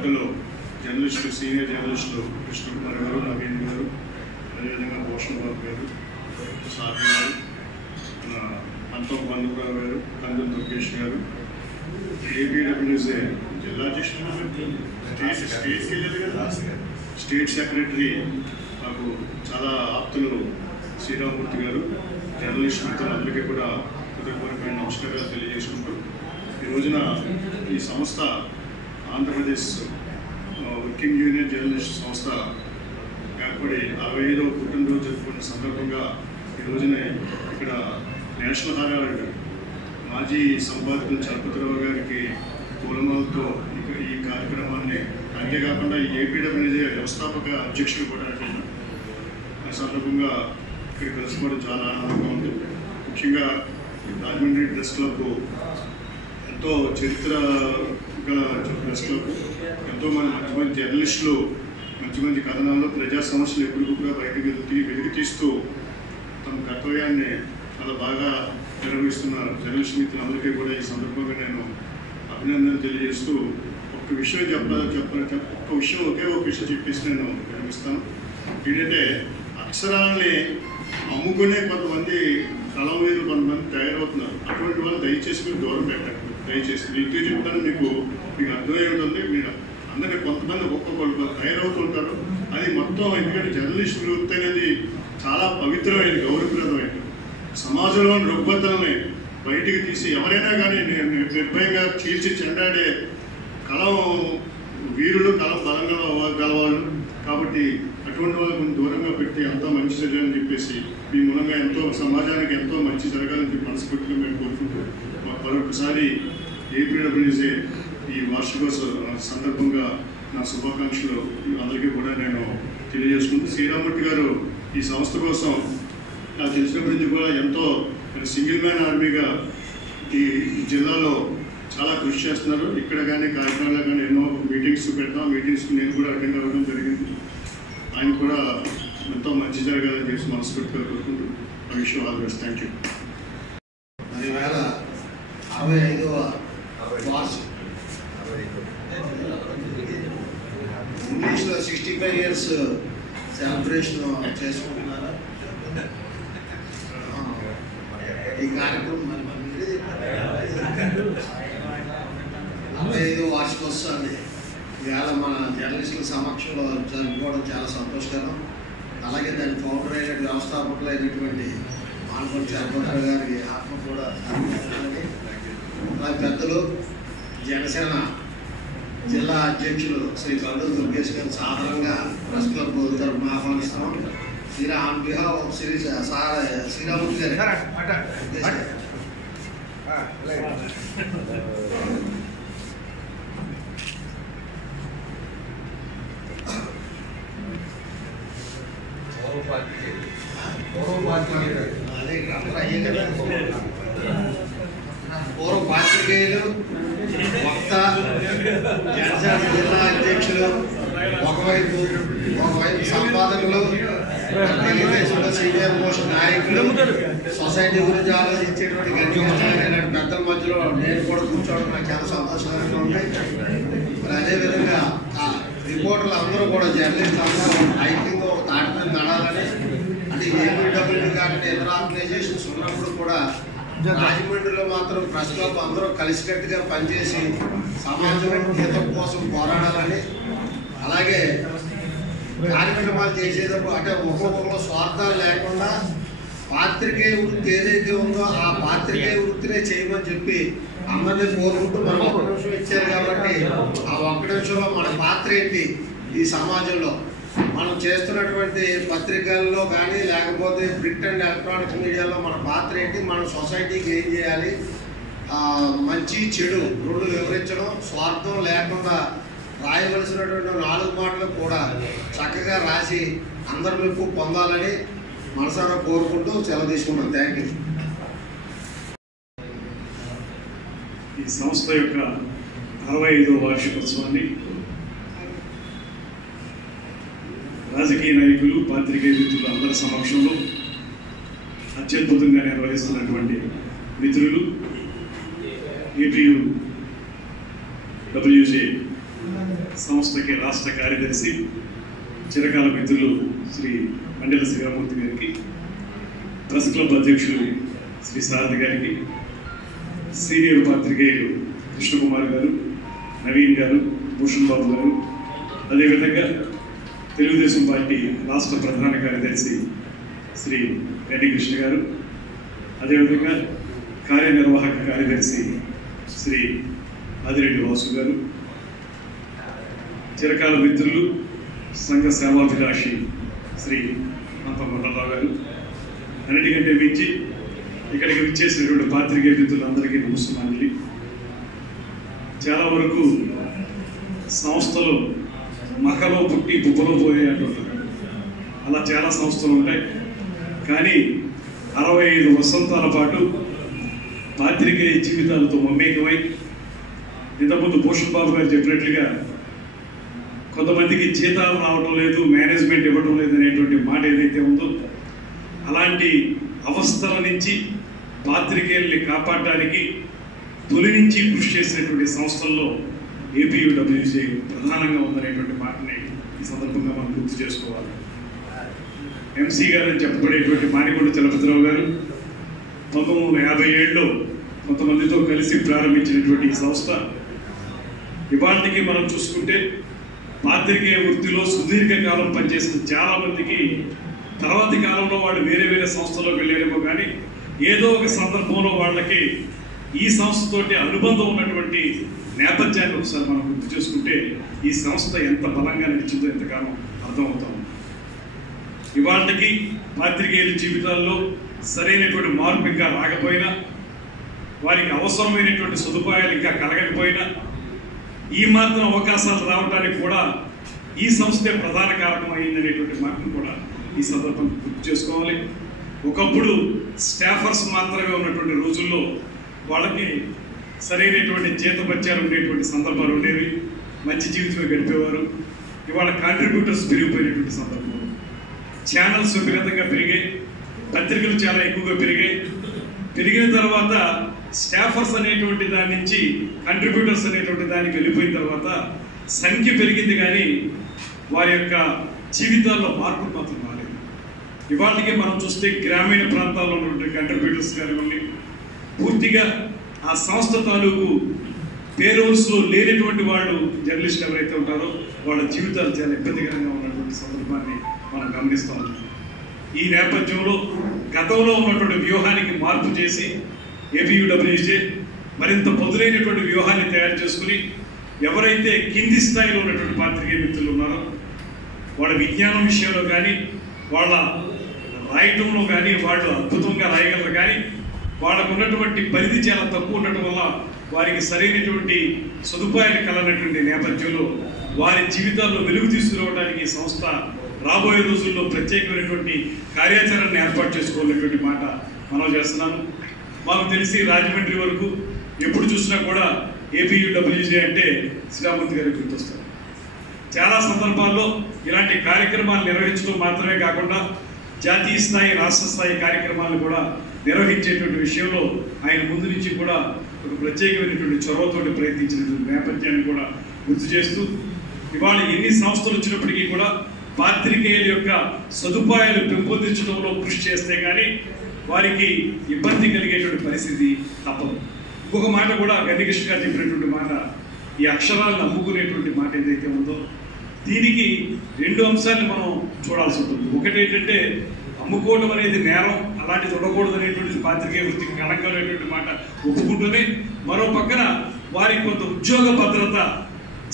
పెద్దలు జర్నలిస్టులు సీనియర్ జర్నలిస్టులు కృష్ణకుమార్ గారు, నవీన్ గారు, అదేవిధంగా భూషణ్ బాబు గారు, సాధి గారు, అంతం బంధురావు గారు, కందుల దుర్గేష్ గారు, ఏపీడబ్ల్యూజే జిల్లా స్టేట్ సెక్రటరీ మాకు చాలా ఆప్తులు శ్రీరామూర్తి గారు, జర్నలిస్ట్ మిత్రులందరికీ కూడా హృదయపూర్వకమైన నమస్కారాలు తెలియజేసుకుంటూ ఈ రోజున ఈ సంస్థ ఆంధ్రప్రదేశ్ వర్కింగ్ యూనియన్ జర్నలిస్ట్ సంస్థ ఏర్పడి 65వ పుట్టినరోజు జరుపుకున్న సందర్భంగా ఈ రోజున ఇక్కడ నేషనల్ హెరాల్డ్ మాజీ సంపాదకులు చలపతిరావు గారికి పూలమాలతో ఈ కార్యక్రమాన్ని, అంతేకాకుండా ఈ ఏపీడబ్ల్యూజే వ్యవస్థాపక అధ్యక్షులు కూడా ఈ సందర్భంగా ఇక్కడ కలుసుకోవడం చాలా ఆనందంగా ఉంది. ముఖ్యంగా రాజమండ్రి ప్రెస్ క్లబ్ ఎంతో చరిత్రగా ప్రెస్ క్లబ్, ఎంతోమంది మంచి మంచి జర్నలిస్టులు మంచి మంచి కథనాల్లో ప్రజా సమస్యలు ఎప్పటికప్పుడు వెలికి తీస్తూ తమ కర్తవ్యాన్ని చాలా బాగా నిర్వహిస్తున్నారు. జర్నలిస్ట్ మిత్రులందరికీ కూడా ఈ సందర్భంగా నేను అభినందనలు తెలియజేస్తూ ఒక్క విషయం ఒకే ఒక విషయం చెప్పేసి నేను విరమిస్తాను. ఏంటంటే అక్షరాలని అమ్ముకునే కొంతమంది కళావిధులు కొంతమంది తయారవుతున్నారు. అటువంటి వాళ్ళు దయచేసి మీరు దూరం పెట్టండి. దయచేసి ఎందుకు చెప్తాను, మీకు అర్థమై ఉంటుంది. మీరు అందరినీ కొంతమంది ఒక్కొక్కరు తయారవుతుంటారు. అది మొత్తం ఎందుకంటే జర్నలిస్ట్ వృత్తి అనేది చాలా పవిత్రమైనది, గౌరవప్రదమైనది. సమాజంలోని రుగ్మతలని బయటికి తీసి ఎవరైనా కానీ నిర్భయంగా చీల్చి చెండాడే కళం వీరులు, కళం బలంగా గలవాళ్ళు. కాబట్టి అటువంటి వాళ్ళకు దూరంగా పెట్టి ఎంతో మంచి జరగాలని చెప్పేసి మీ మూలంగా ఎంతో సమాజానికి ఎంతో మంచి జరగాలని చెప్పి మనస్ఫూర్తిగా మేము కోరుకుంటూ మరొకసారి ఏపీడబ్ల్యూజే ఈ వార్షికోత్సవ సందర్భంగా నా శుభాకాంక్షలు అందరికీ కూడా నేను తెలియజేసుకుంటూ, శ్రీరామూర్తి గారు ఈ సంస్థ కోసం నాకు తెలిసినప్పటి నుంచి కూడా ఎంతో సింగిల్ మ్యాన్ ఆర్మీగా ఈ జిల్లాలో చాలా కృషి చేస్తున్నారు. ఇక్కడ కానీ కార్యక్రమాల్లో కానీ ఎన్నో మీటింగ్స్ పెడతాం. మీటింగ్స్కి నేను కూడా అటెండ్ అవ్వడం జరిగింది. ఆయన కూడా ఎంతో మంచి జరగాలని చెప్పి మనస్ఫూర్తిగా కోరుకుంటూ I wish you all the best. Thank you. 65వ ఇంగ్లీష్లో 65 years సెలబ్రేషన్ చేసుకుంటున్నారు. ఈ కార్యక్రమం 65వ వార్షికోత్సవాన్ని ఇవాళ మన జర్నలిస్టుల సమక్షంలో జరుపుకోవడం చాలా సంతోషకరం. అలాగే దాని ఫౌండర్ అయిన వ్యవస్థాపకులు అయినటువంటి మానకొండ చలపతిరావు గారికి ఆత్మ కూడా అర్పించాలని, పెద్దలు జనసేన జిల్లా అధ్యక్షులు శ్రీ కందుల దుర్గేష్ గారు సాధారణంగా ప్రెస్ క్లబ్ తరఫున ఆహ్వానిస్తాం. శ్రీరామూర్తి గారు పూర్వ పాత్రికేయులు, వక్త, జనసేన జిల్లా అధ్యక్షులు, ఒకవైపు సంపాదకులు, తెలుగుదేశంలో సీనియర్ మోస్ట్ నాయకులు, సొసైటీ గురించి ఆలోచించేటువంటి గట్టిగా పెద్దల మధ్యలో నేను కూడా కూర్చోవడం నాకు చాలా సంతోషంగా ఉంటాయి. మరి అదేవిధంగా రిపోర్టర్లు అందరూ కూడా జర్నలిస్టులు అందరూ ఐక్యంగా ఒక తాటి మీద నడాలని, అంటే ఏపీడబ్ల్యూ కానీ ఇతర ఆర్గనైజేషన్స్ ఉన్నప్పుడు కూడా రాజమండ్రిలో మాత్రం ప్రెస్ క్లబ్ అందరూ కలిసికట్టుగా పనిచేసి సమాజం హితం కోసం పోరాడాలని, అలాగే కార్యక్రమాలు చేసేటప్పుడు అంటే ఒక్కొక్కరు స్వార్థాలు లేకుండా పాత్రికేయ వృత్తి ఏదైతే ఉందో ఆ పాత్రికేయ వృత్తినే చేయమని చెప్పి అందరినీ కోరుకుంటూ మనం 1 నిమిషం ఇచ్చారు కాబట్టి ఆ 1 నిమిషంలో మన పాత్ర ఏంటి, ఈ సమాజంలో మనం చేస్తున్నటువంటి పత్రికల్లో కానీ లేకపోతే ప్రింట్ అండ్ ఎలక్ట్రానిక్స్ మీడియాలో మన పాత్ర ఏంటి, మన సొసైటీకి ఏం చేయాలి, మంచి చెడు 2 వివరించడం, స్వార్థం లేకుండా రాయవలసినటువంటి 4 మాటలు కూడా చక్కగా రాసి అందరి మెప్పు పొందాలని మనసారా కోరుకుంటూ సెలవు తీసుకున్నాను. Thank you. ఈ సంస్థ యొక్క 65వ వార్షికోత్సవాన్ని రాజకీయ నాయకులు, పాత్రికేయ మిత్రులు అందరి సమక్షంలో అత్యద్భుతంగా నిర్వహిస్తున్నటువంటి మిత్రులు, ఏపీడబ్ల్యూజే సంస్థకి రాష్ట్ర కార్యదర్శి చిరకాల మిత్రులు శ్రీ మండల శ్రీరామూర్తి గారికి, ప్రెస్ క్లబ్ అధ్యక్షులు శ్రీ సారథి గారికి, సీనియర్ పాత్రికేయులు కృష్ణకుమార్ గారు, నవీన్ గారు, భూషణ్ బాబు గారు, అదేవిధంగా తెలుగుదేశం పార్టీ రాష్ట్ర ప్రధాన కార్యదర్శి శ్రీ కృష్ణ గారు, అదేవిధంగా కార్యనిర్వాహక కార్యదర్శి శ్రీ ఆదిరెడ్డి వాసు గారు, చిరకాల మిత్రులు సంఘ సేవాభిలాషి శ్రీ అంత మండలరావు గారు, అన్నిటికంటే మించి ఇక్కడికి విచ్చేసినటువంటి పాత్రికేయ మిత్రులందరికీ నమస్కారాలు. చాలా వరకు సంస్థలు మకలో పుట్టి బుబ్బలో పోయే అంటుంటారు. అలా చాలా సంస్థలు ఉంటాయి. కానీ 65 వసంతాల పాటు పాత్రికేయ జీవితాలతో మమేకమై, ఇంతకుముందు భూషణ్ బాబు గారు చెప్పినట్లుగా కొంతమందికి జీతాలు రావడం లేదు, మేనేజ్మెంట్ ఇవ్వడం లేదు అనేటువంటి మాట ఏదైతే ఉందో, అలాంటి అవస్థల నుంచి పాత్రికేయుల్ని కాపాడడానికి తొలి నుంచి కృషి చేసినటువంటి సంస్థల్లో ఏపీయూడబ్ల్యూజే ప్రధానంగా ఉందనేటువంటి మాటని ఈ సందర్భంగా మనం గుర్తు చేసుకోవాలి. ఎంసీ గారు అని చెప్పబడేటువంటి మానికొండ చలపతిరావు గారు 1957లో కొంతమందితో కలిసి ప్రారంభించినటువంటి ఈ సంస్థ ఇవాళకి మనం చూసుకుంటే పాత్రికేయ వృత్తిలో సుదీర్ఘకాలం పనిచేసిన చాలా మందికి తర్వాతి కాలంలో వాళ్ళు వేరే వేరే సంస్థలోకి వెళ్ళారేమో, కానీ ఏదో ఒక సందర్భంలో వాళ్ళకి ఈ సంస్థతోటి అనుబంధం ఉన్నటువంటి నేపథ్యాన్ని ఒకసారి మనం గుర్తు చేసుకుంటే ఈ సంస్థ ఎంత బలంగా నిలిచిందో ఎంతకాలం అర్థమవుతాం. ఇవాళకి పాత్రికేయుల జీవితాల్లో సరైనటువంటి మార్పు ఇంకా రాకపోయినా, వారికి అవసరమైనటువంటి సదుపాయాలు ఇంకా కలగకపోయినా, ఈ మాత్రం అవకాశాలు రావడానికి కూడా ఈ సంస్థే ప్రధాన కారణం అయిందనేటువంటి మాటను కూడా ఈ సందర్భంగా గుర్తు చేసుకోవాలి. ఒకప్పుడు స్టాఫర్స్ మాత్రమే ఉన్నటువంటి రోజుల్లో వాళ్ళకి సరైనటువంటి జీతభత్యాలు ఉండేటువంటి సందర్భాలు ఉండేవి, మంచి జీవితమే గడిపేవారు. ఇవాళ కాంట్రిబ్యూటర్స్ పెరిగిపోయినటువంటి సందర్భంలో ఛానల్స్ విపరీతంగా పెరిగాయి, పత్రికలు చాలా ఎక్కువగా పెరిగాయి. పెరిగిన తర్వాత స్టాఫర్స్ అనేటువంటి దాని నుంచి కంట్రిబ్యూటర్స్ అనేటువంటి దానికి వెళ్ళిపోయిన తర్వాత సంఖ్య పెరిగింది, కానీ వారి యొక్క జీవితాల్లో మార్పులు మాత్రం రాలేదు. ఇవాళకి మనం చూస్తే గ్రామీణ ప్రాంతాల్లో ఉన్నటువంటి కంట్రిబ్యూటర్స్ కానివ్వండి, పూర్తిగా ఆ సంస్థ తాలూకు పేరోల్స్లో లేనటువంటి వాళ్ళు జర్నలిస్ట్ ఎవరైతే ఉంటారో వాళ్ళ జీవితాలు చాలా ఇబ్బందికరంగా ఉన్నటువంటి సందర్భాన్ని మనం గమనిస్తాం. ఈ నేపథ్యంలో గతంలో ఉన్నటువంటి వ్యూహానికి మార్పు చేసి ఏపీయూడబ్ల్యూజే మరింత పదులైనటువంటి వ్యూహాన్ని తయారు చేసుకుని, ఎవరైతే కింది స్థాయిలో ఉన్నటువంటి పాత్రికేయ మిత్రులు ఉన్నారో వాళ్ళ విజ్ఞానం విషయంలో కానీ, వాళ్ళ రాయటంలో కానీ వాళ్ళు అద్భుతంగా రాయగలరు, కానీ వాళ్ళకు ఉన్నటువంటి పరిధి చాలా తక్కువ ఉండటం వల్ల వారికి సరైనటువంటి సదుపాయాలు కలనటువంటి నేపథ్యంలో వారి జీవితాల్లో వెలుగు తీసుకురావడానికి ఈ సంస్థ రాబోయే రోజుల్లో ప్రత్యేకమైనటువంటి కార్యాచరణను ఏర్పాటు చేసుకోవాలనేటువంటి మాట మనం చేస్తున్నాము. మాకు తెలిసి రాజమండ్రి వరకు ఎప్పుడు చూసినా కూడా ఏపీయూడబ్ల్యూజే అంటే శ్రీరామూర్తి గారికి గుర్తొస్తారు. చాలా సందర్భాల్లో ఇలాంటి కార్యక్రమాలు నిర్వహించడం మాత్రమే కాకుండా జాతీయ స్థాయి, రాష్ట్ర స్థాయి కార్యక్రమాలు కూడా నిర్వహించేటువంటి విషయంలో ఆయన ముందు నుంచి కూడా ఒక ప్రత్యేకమైనటువంటి చొరవతోటి ప్రయత్నించినటువంటి నేపథ్యాన్ని కూడా గుర్తు చేస్తూ, ఇవాళ ఎన్ని సంస్థలు వచ్చినప్పటికీ కూడా పాత్రికేయుల యొక్క సదుపాయాలు పెంపొందించడంలో కృషి చేస్తే కానీ వారికి ఇబ్బంది కలిగేటువంటి పరిస్థితి తప్పదు. ఇంకొక మాట కూడా కృష్ణ గారు చెప్పినటువంటి మాట, ఈ అక్షరాలను అమ్ముకునేటువంటి మాట ఏదైతే ఉందో దీనికి 2 అంశాలను మనం చూడాల్సి ఉంటుంది. ఒకటి ఏంటంటే అమ్ముకోవడం అనేది నేరం, అలాంటిది ఉండకూడదు అనేటువంటిది పాత్రికేయ వృత్తికి కళంకం అనేటువంటి మాట ఒప్పుకుంటూనే, మరో పక్కన వారికి కొంత ఉద్యోగ భద్రత,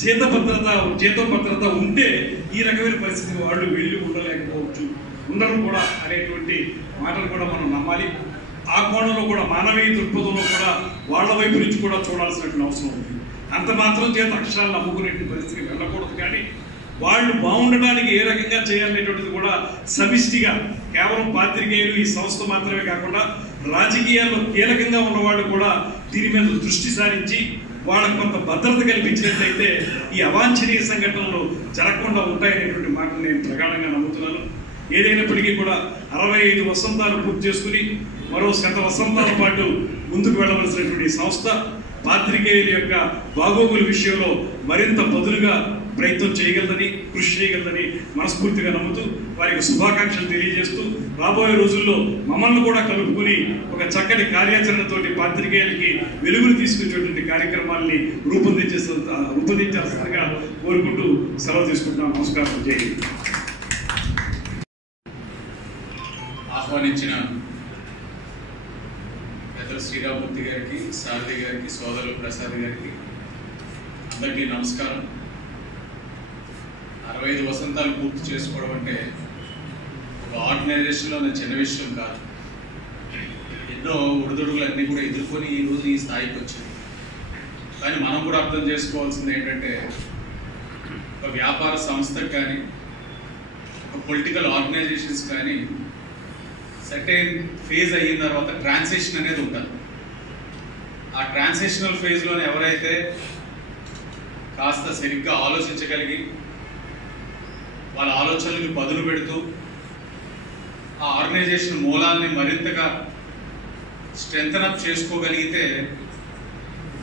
జీతం భద్రత ఉంటే ఈ రకమైన పరిస్థితి వాళ్ళు వెళ్ళి ఉండలేకపోవచ్చు, ఉండరు కూడా అనేటువంటి మాటలు కూడా మనం నమ్మాలి. ఆ కోణంలో కూడా మానవీయ దృక్పథంలో కూడా వాళ్ళ వైపు నుంచి కూడా చూడాల్సినటువంటి అవసరం ఉంది. అంత మాత్రం చేత అక్షరాలను అమ్ముకునే పరిస్థితికి వెళ్ళకూడదు, కానీ వాళ్ళు బాగుండడానికి ఏ రకంగా చేయాలనేటువంటిది కూడా సమిష్టిగా కేవలం పాత్రికేయులు ఈ సంస్థ మాత్రమే కాకుండా రాజకీయాల్లో కీలకంగా ఉన్నవాళ్ళు కూడా దీని మీద దృష్టి సారించి వాళ్ళకు కొంత భద్రత కల్పించినట్లయితే ఈ అవాంఛనీయ సంఘటనలు జరగకుండా ఉంటాయనేటువంటి మాటను నేను ప్రగాఢంగా నమ్ముతున్నాను. ఏదైనప్పటికీ కూడా 65 వసంతాలు పూర్తి చేసుకుని మరో 100 వసంతాల పాటు ముందుకు వెళ్ళవలసినటువంటి సంస్థ పాత్రికేయుల యొక్క బాగోగుల విషయంలో మరింత పదులుగా ప్రయత్నం చేయగలదని, కృషి చేయగలదని మనస్ఫూర్తిగా నమ్ముతూ వారికి శుభాకాంక్షలు తెలియజేస్తూ రాబోయే రోజుల్లో మమ్మల్ని కూడా కలుపుకొని ఒక చక్కటి కార్యాచరణతోటి పాత్రికేయులకి వెలుగులు తీసుకొచ్చేటువంటి కార్యక్రమాల్ని రూపొందించాల్సిందిగా కోరుకుంటూ సెలవు తీసుకుంటున్నాం. నమస్కారం. జై హింద్. ఆహ్వానించిన పెద్దలు శ్రీరామూర్తి గారికి, సారథి గారికి, సోదరులు ప్రసాద్ గారికి అందరికీ నమస్కారం. 65 వసంతాలు పూర్తి చేసుకోవడం అంటే ఒక ఆర్గనైజేషన్లో చిన్న విషయం కాదు. ఎన్నో ఒడిదుడుగులన్నీ కూడా ఎదుర్కొని ఈరోజు ఈ స్థాయికి వచ్చింది. కానీ మనం కూడా అర్థం చేసుకోవాల్సింది ఏంటంటే, ఒక వ్యాపార సంస్థకు కానీ, ఒక పొలిటికల్ ఆర్గనైజేషన్స్ కానీ సర్టెన్ ఫేజ్ అయిన తర్వాత ట్రాన్సిషన్ అనేది ఉంటుంది. ఆ ట్రాన్సిషనల్ ఫేజ్లోనే ఎవరైతే కాస్త సరిగ్గా ఆలోచించగలిగి వాళ్ళ ఆలోచనలకు పదును పెడుతూ ఆ ఆర్గనైజేషన్ మూలాల్ని మరింతగా స్ట్రెంథన్ అప్ చేసుకోగలిగితే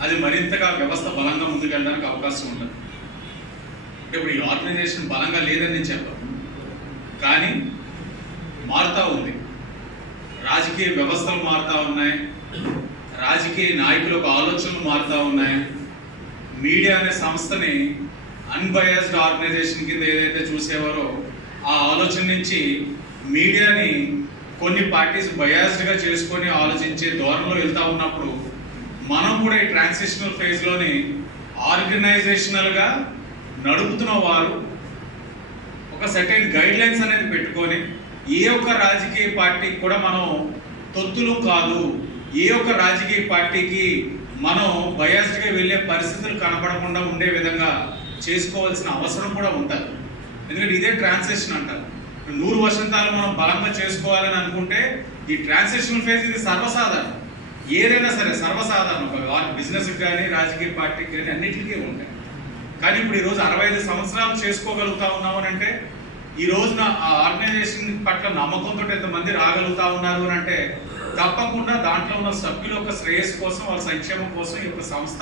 అది మరింతగా వ్యవస్థ బలంగా ముందుకెళ్ళడానికి అవకాశం ఉంటుంది. అంటే ఇప్పుడు ఈ ఆర్గనైజేషన్ బలంగా లేదని నేను చెప్పను, కానీ మారుతూ ఉంది. రాజకీయ వ్యవస్థలు మారుతూ ఉన్నాయి, రాజకీయ నాయకుల ఆలోచనలు మారుతూ ఉన్నాయి. మీడియా అనే సంస్థని అన్బయాస్డ్ ఆర్గనైజేషన్ కింద ఏదైతే చూసేవారో ఆ ఆలోచన నుంచి మీడియాని కొన్ని పార్టీస్ బయాస్డ్గా చేసుకొని ఆలోచించే ధోరణిలో వెళ్తూ ఉన్నప్పుడు మనం కూడా ఈ ట్రాన్సిషనల్ ఫేజ్లోని ఆర్గనైజేషనల్గా నడుపుతున్న వారు ఒక సర్టెన్ గైడ్ లైన్స్ అనేది పెట్టుకొని ఏ ఒక్క రాజకీయ పార్టీకి కూడా మనం తొత్తులు కాదు, ఏ ఒక్క రాజకీయ పార్టీకి మనం బయాస్డ్గా వెళ్ళే పరిస్థితులు కనపడకుండా ఉండే విధంగా చేసుకోవాల్సిన అవసరం కూడా ఉంటుంది. ఎందుకంటే ఇదే ట్రాన్సిషన్ అంటారు. 100 వసంతాలు మనం బలంగా చేసుకోవాలని అనుకుంటే ఈ ట్రాన్సిషనల్ ఫేజ్ ఇది సర్వసాధారణం. ఏదైనా సరే సర్వసాధారణం, ఒక బిజినెస్కి కానీ రాజకీయ పార్టీకి కానీ అన్నింటికీ ఉంటాయి. కానీ ఇప్పుడు ఈరోజు 65 సంవత్సరాలు చేసుకోగలుగుతా ఉన్నామని అంటే ఈ రోజున ఆ ఆర్గనైజేషన్ పట్ల నమ్మకంతో ఎంతమంది రాగలుగుతా ఉన్నారు అని అంటే తప్పకుండా దాంట్లో ఉన్న సభ్యుల యొక్క శ్రేయస్సు కోసం, వాళ్ళ సంక్షేమం కోసం ఈ యొక్క సంస్థ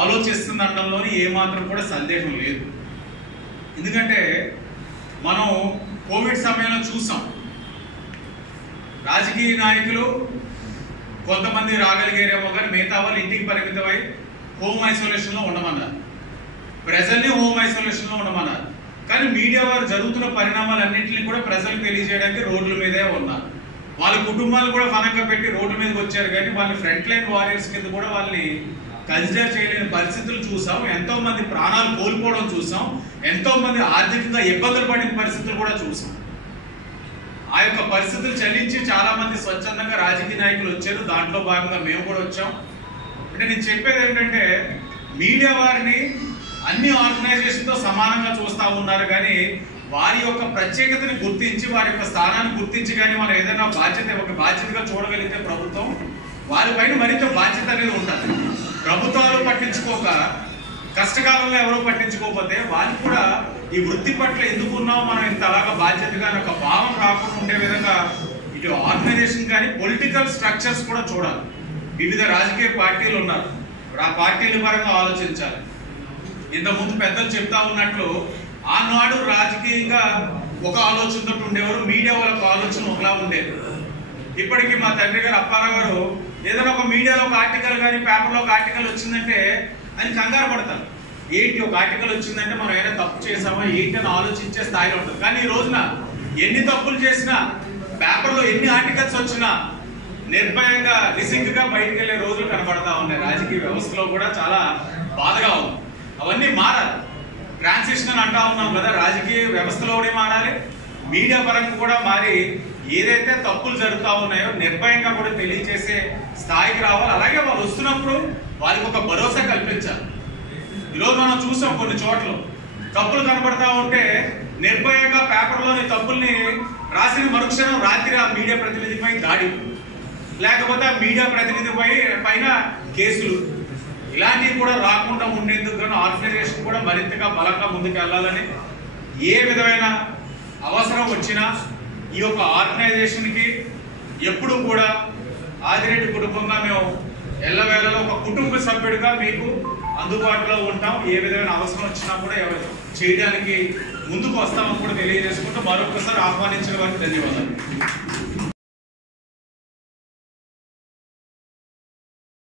ఆలోచిస్తుందనడంలోని ఏమాత్రం కూడా సందేహం లేదు. ఎందుకంటే మనం కోవిడ్ సమయంలో చూసాం, రాజకీయ నాయకులు కొంతమంది రాగలిగారేమో కానీ మిగతా వాళ్ళు ఇంటికి పరిమితమై హోమ్ ఐసోలేషన్లో ఉండమన్నారు, ప్రజల్ని హోమ్ ఐసోలేషన్లో ఉండమన్నారు. కానీ మీడియా వారు జరుగుతున్న పరిణామాలన్నింటినీ కూడా ప్రజలకు తెలియజేయడానికి రోడ్ల మీదే ఉన్నారు. వాళ్ళ కుటుంబాలు కూడా ఫలంగా పెట్టి రోడ్ల మీదకి వచ్చారు, కానీ వాళ్ళని ఫ్రంట్ లైన్ వారియర్స్ కింద కూడా వాళ్ళని కన్సిడర్ చేయలేని పరిస్థితులు చూసాం. ఎంతో మంది ప్రాణాలు కోల్పోవడం చూసాం, ఎంతో మంది ఆర్థికంగా ఇబ్బందులు పడిన పరిస్థితులు కూడా చూసాం. ఆ యొక్క పరిస్థితులు చెల్లించి చాలా మంది స్వచ్ఛందంగా రాజకీయ నాయకులు వచ్చారు, దాంట్లో భాగంగా మేము కూడా వచ్చాం. అంటే నేను చెప్పేది ఏంటంటే మీడియా వారిని అన్ని ఆర్గనైజేషన్తో సమానంగా చూస్తూ ఉన్నారు, కానీ వారి యొక్క ప్రత్యేకతని గుర్తించి వారి యొక్క స్థానాన్ని గుర్తించి కానీ మనం ఏదైనా ఒక బాధ్యతగా చూడగలిగితే ప్రభుత్వం వారిపైన మరింత బాధ్యత అనేది ఉంటుంది. ప్రభుత్వాలు పట్టించుకోక కష్టకాలంలో ఎవరో పట్టించుకోకపోతే వాళ్ళు కూడా ఈ వృత్తి పట్ల ఎందుకు ఉన్నామో మనం ఇంత అలాగా బాధ్యతగా ఒక భావం రాకుండా ఉండే విధంగా ఇటు ఆర్గనైజేషన్ కానీ పొలిటికల్ స్ట్రక్చర్స్ కూడా చూడాలి. వివిధ రాజకీయ పార్టీలు ఉన్నారు, ఆ పార్టీల పరంగా ఆలోచించాలి. ఇంతకుముందు పెద్దలు చెప్తా ఉన్నట్లు ఆనాడు రాజకీయంగా ఒక ఆలోచనతో ఉండేవారు, మీడియా వాళ్ళకు ఆలోచన ఒకలా ఉండేది. ఇప్పటికీ మా తండ్రి గారు అప్పారావు గారు ఏదైనా ఒక మీడియాలో ఒక ఆర్టికల్ కానీ పేపర్లో ఒక ఆర్టికల్ వచ్చిందంటే ఆయన కంగారు పడతారు. ఏంటి ఒక ఆర్టికల్ వచ్చిందంటే మనం ఏదైనా తప్పు చేసామా ఏంటి అని ఆలోచించే స్థాయిలో ఉంటుంది. కానీ ఈ రోజున ఎన్ని తప్పులు చేసినా, పేపర్లో ఎన్ని ఆర్టికల్స్ వచ్చినా నిర్భయంగా రిసింక్గా బయటకు వెళ్ళే రోజులు కనబడతా ఉన్నాయి. రాజకీయ వ్యవస్థలో కూడా చాలా బాధగా ఉంది. అవన్నీ మారాలి. ట్రాన్సిషన్ అని అంటా ఉన్నాం కదా, రాజకీయ వ్యవస్థలో కూడా మారాలి, మీడియా పరంగా కూడా మారి ఏదైతే తప్పులు జరుగుతూ ఉన్నాయో నిర్భయంగా కూడా తెలియజేసే స్థాయికి రావాలి. అలాగే వాళ్ళు వస్తున్నప్పుడు వాళ్ళకి ఒక భరోసా కల్పించాలి. ఈరోజు మనం చూసాం కొన్ని చోట్ల తప్పులు కనబడతా ఉంటే నిర్భయంగా పేపర్లోని తప్పుల్ని రాసిన మరుక్షణం రాత్రి ఆ మీడియా ప్రతినిధిపై దాడి, లేకపోతే ఆ మీడియా ప్రతినిధి పైన కేసులు, ఇలాంటివి కూడా రాకుండా ఉండేందుకు గాను ఆర్గనైజేషన్ కూడా మరింతగా బలంగా ముందుకు వెళ్ళాలని, ఏ విధమైన అవసరం వచ్చినా ఈ యొక్క ఆర్గనైజేషన్కి ఎప్పుడు కూడా ఆదిరెడ్డి కుటుంబంగా మేము ఎల్లవేళలో ఒక కుటుంబ సభ్యుడిగా మీకు అందుబాటులో ఉంటాం. ఏ విధమైన అవసరం వచ్చినా కూడా చేయడానికి ముందుకు వస్తామని కూడా తెలియజేసుకుంటూ మరొకసారి ఆహ్వానించిన వారికి ధన్యవాదాలు.